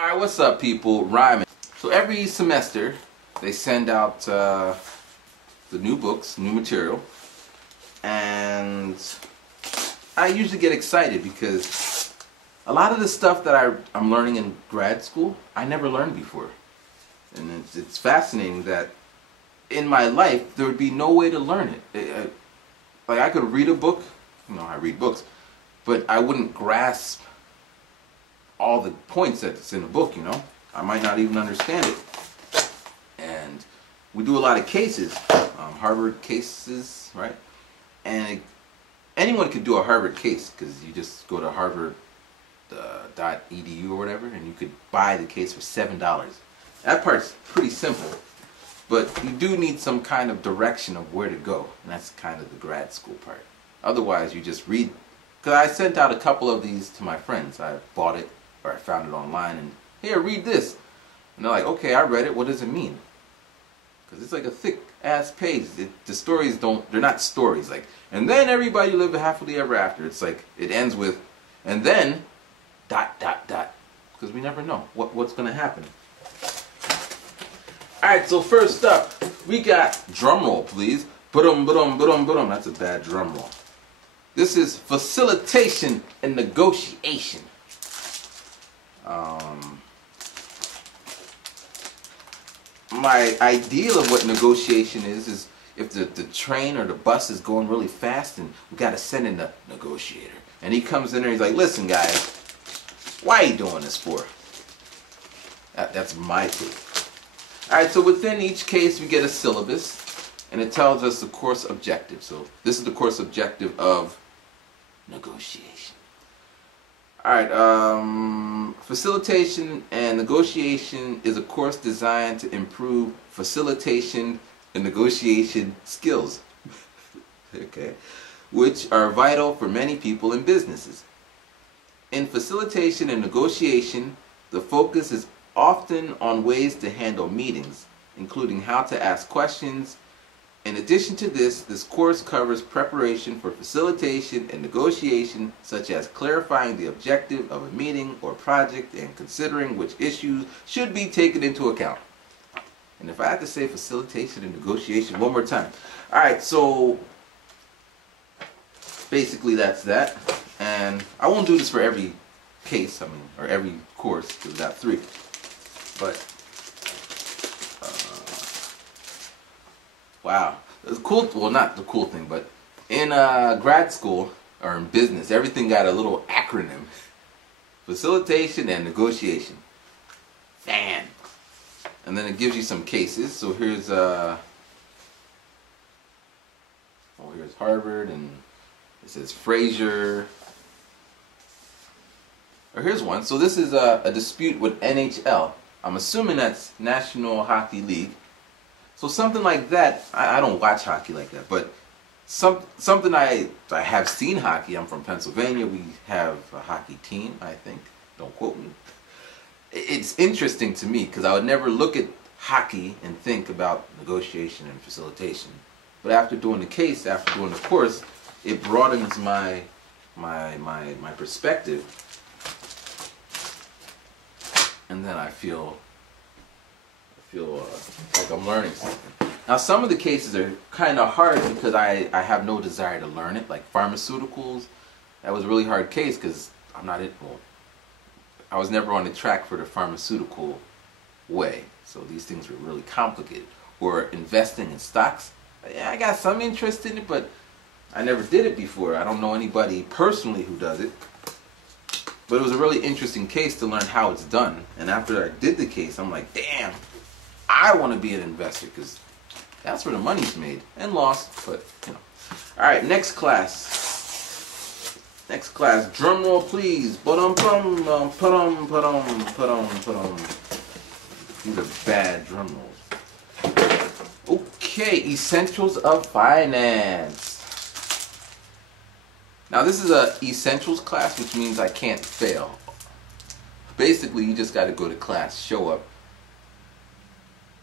Alright, what's up people? Rhyming. So every semester they send out the new books, new material, and I usually get excited because a lot of the stuff that I'm learning in grad school, I never learned before. And it's fascinating that in my life there would be no way to learn it. Like I could read a book, I read books, but I wouldn't grasp all the points that's in the book, I might not even understand it. And we do a lot of cases, Harvard cases, right? And anyone could do a Harvard case because you just go to harvard.edu or whatever, and you could buy the case for $7. That part's pretty simple, but you do need some kind of direction of where to go, and that's kind of the grad school part. Otherwise, you just read. Because I sent out a couple of these to my friends. I bought it, or I found it online, and here, read this. And they're like, okay, I read it. What does it mean? Because it's like a thick ass page. The stories they're not stories. Like, and then everybody lived happily ever after. It's like it ends with, and then because we never know what's gonna happen. All right, so first up, we got drum roll, please. Ba-dum, ba-dum, ba-dum, ba-dum. That's a bad drum roll. This is facilitation and negotiation. My ideal of what negotiation is if the train or the bus is going really fast and we got to send in the negotiator. And he comes in there and he's like, listen guys, why are you doing this for? That's my take. Alright, so within each case we get a syllabus and it tells us the course objective. So this is the course objective of negotiation. Alright, facilitation and negotiation is a course designed to improve facilitation and negotiation skills, okay, which are vital for many people and businesses. In facilitation and negotiation, the focus is often on ways to handle meetings, including how to ask questions. In addition to this, this course covers preparation for facilitation and negotiation, such as clarifying the objective of a meeting or project and considering which issues should be taken into account. And if I had to say facilitation and negotiation one more time. Alright, so basically that's that. And I won't do this for every case, or every course, because we got 3. But wow. The cool, well, not the cool thing, but in grad school or in business, everything got a little acronym. Facilitation and negotiation. FAN. And then it gives you some cases. So here's here's Harvard, and it says Fraser. Or here's one. So this is a dispute with NHL. I'm assuming that's National Hockey League. So something like that, I don't watch hockey like that, but something I have seen hockey. I'm from Pennsylvania. We have a hockey team, I think. Don't quote me. It's interesting to me because I would never look at hockey and think about negotiation and facilitation. But after doing the case, after doing the course, it broadens my perspective, and then I feel like I'm learning something. Now some of the cases are kind of hard because I have no desire to learn it, like pharmaceuticals. That was a really hard case because I was never on the track for the pharmaceutical way. So these things were really complicated. Or investing in stocks. Yeah, I got some interest in it, but I never did it before. I don't know anybody personally who does it. But it was a really interesting case to learn how it's done. And after I did the case, I'm like, damn, I want to be an investor because that's where the money's made and lost, but All right, next class. Next class, drum roll please. These are bad drum rolls. Okay, essentials of finance. Now this is a essentials class, which means I can't fail. Basically, you just got to go to class, show up,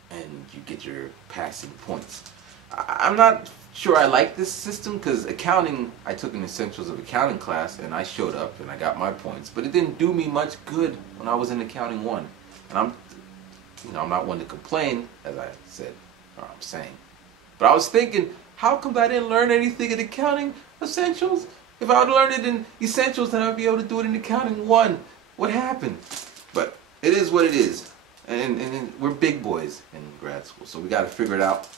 and you get your passing points. I'm not sure I like this system, because accounting, I took an essentials of accounting class and I showed up and I got my points, but it didn't do me much good when I was in accounting 1. And I'm not one to complain, as I said, or I'm saying. But I was thinking, how come I didn't learn anything in accounting essentials? If I would learned it in essentials, then I'd be able to do it in accounting 1. What happened? But it is what it is. And we're big boys in grad school, so we got to figure it out.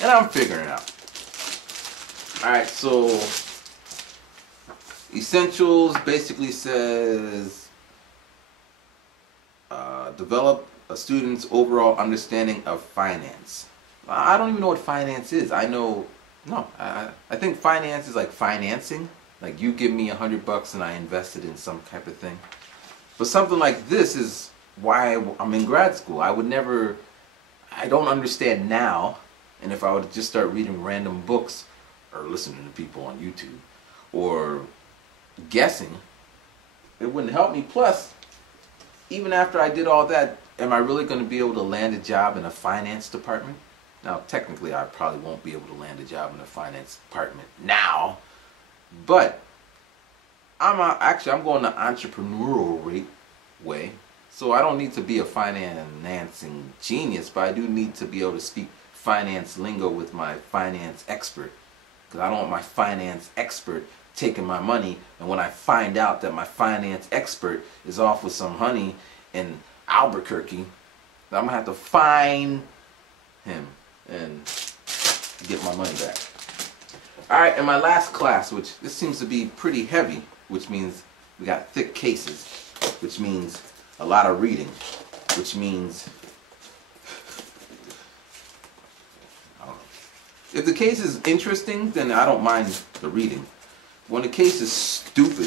And I'm figuring it out. Alright, so essentials basically says develop a student's overall understanding of finance. I don't even know what finance is. I think finance is like financing. Like you give me $100 and I invest it in some type of thing. But something like this is why I'm in grad school. I don't understand now. And if I would just start reading random books or listening to people on YouTube or guessing, it wouldn't help me. Plus, even after I did all that, am I really going to be able to land a job in a finance department? Now, technically, I probably won't be able to land a job in a finance department now, but I'm going the entrepreneurial way. So I don't need to be a financing genius, but I do need to be able to speak finance lingo with my finance expert, because I don't want my finance expert taking my money, and when I find out that my finance expert is off with some honey in Albuquerque, I'm gonna have to fine him and get my money back. Alright, and my last class, which this seems to be pretty heavy, which means we got thick cases, which means a lot of reading, which means if the case is interesting, then I don't mind the reading. When the case is stupid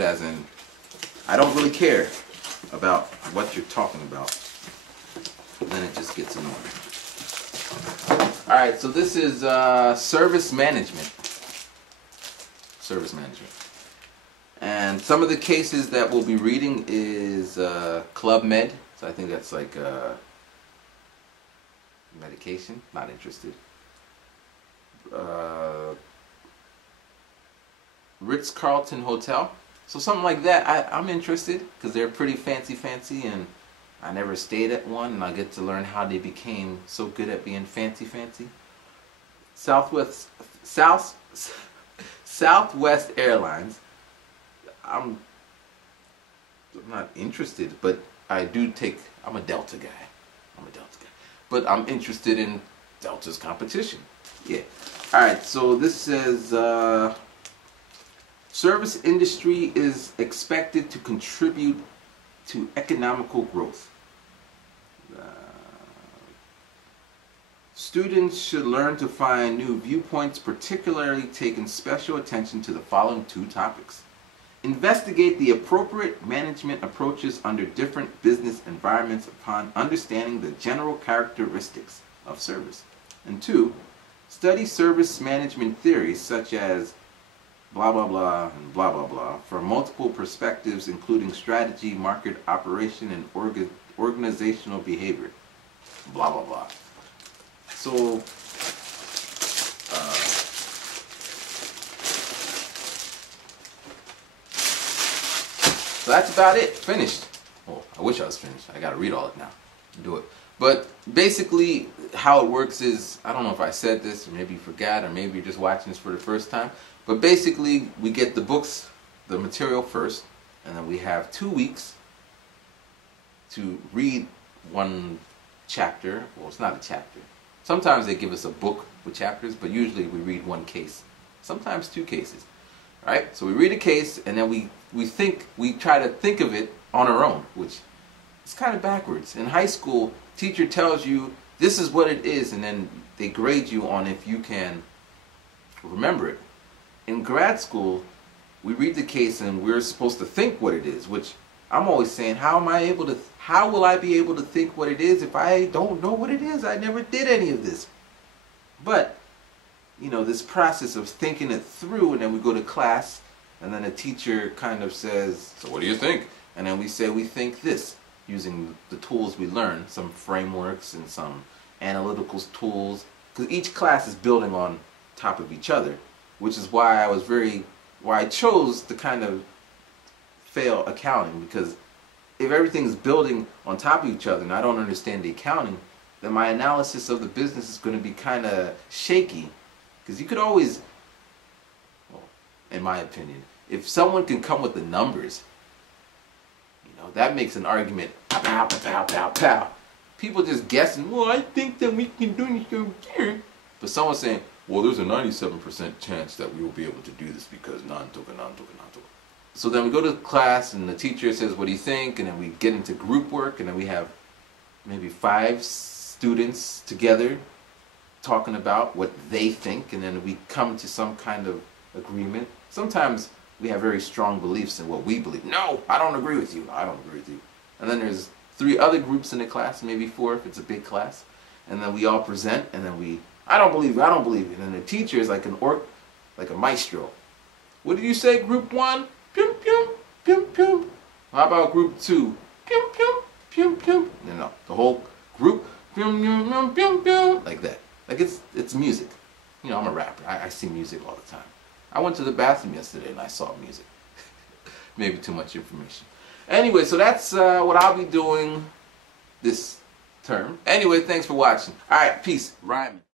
as in, I don't really care about what you're talking about, then it just gets annoying. Alright, so this is service management. Service management. And some of the cases that we'll be reading is Club Med. So I think that's like medication. Not interested. Ritz-Carlton Hotel. So something like that, I'm interested, because they're pretty fancy, and I never stayed at one, and I get to learn how they became so good at being fancy. Southwest Airlines. I'm not interested, but I'm a Delta guy. But I'm interested in Delta's competition. Yeah. Alright, so this says service industry is expected to contribute to economical growth. Students should learn to find new viewpoints, particularly taking special attention to the following 2 topics. Investigate the appropriate management approaches under different business environments upon understanding the general characteristics of service. And 2, study service management theories such as blah blah blah and blah blah blah from multiple perspectives, including strategy, market operation, and organizational behavior. Blah blah blah. So so that's about it. Finished. Well, I wish I was finished. I gotta read all it now. Do it. But basically how it works is, I don't know if I said this, or maybe you forgot, or maybe you're just watching this for the first time. But basically we get the books, the material first, and then we have 2 weeks to read one chapter. Well, it's not a chapter. Sometimes they give us a book with chapters, but usually we read one case. Sometimes 2 cases. Right? So we read a case, and then we try to think of it on our own, which is kind of backwards. In high school, teacher tells you this is what it is, and then they grade you on if you can remember it. In grad school, we read the case and we're supposed to think what it is, which I'm always saying, how will I be able to think what it is if I don't know what it is? I never did any of this. But you know, this process of thinking it through, and then we go to class, and then a teacher kind of says, so what do you think? And then we say we think this, using the tools we learn, some frameworks and some analytical tools, because each class is building on top of each other, which is why I chose to kind of fail accounting, because if everything's building on top of each other and I don't understand the accounting, then my analysis of the business is going to be kind of shaky. Because you could always, well, in my opinion, if someone can come with the numbers, that makes an argument, pow, pow, pow, pow. People just guessing, well, I think that we can do this over here. But someone saying, well, there's a 97% chance that we will be able to do this because non-token. So then we go to class and the teacher says, what do you think? And then we get into group work, and then we have maybe 5 students together talking about what they think, and then we come to some kind of agreement. Sometimes we have very strong beliefs in what we believe. No, I don't agree with you. I don't agree with you. And then there's 3 other groups in the class, maybe 4 if it's a big class. And then we all present, and then I don't believe you, I don't believe you. And then the teacher is like like a maestro. What did you say, group 1? Pum, pum, pum, pum. How about group 2? Pum, pum, pum, pum. No, the whole group, pum, pum, pum, pum, pum, like that. Like it's music. I'm a rapper. I see music all the time. I went to the bathroom yesterday and I saw music. Maybe too much information. Anyway, so that's what I'll be doing this term. Anyway, thanks for watching. Alright, peace. Rhyming.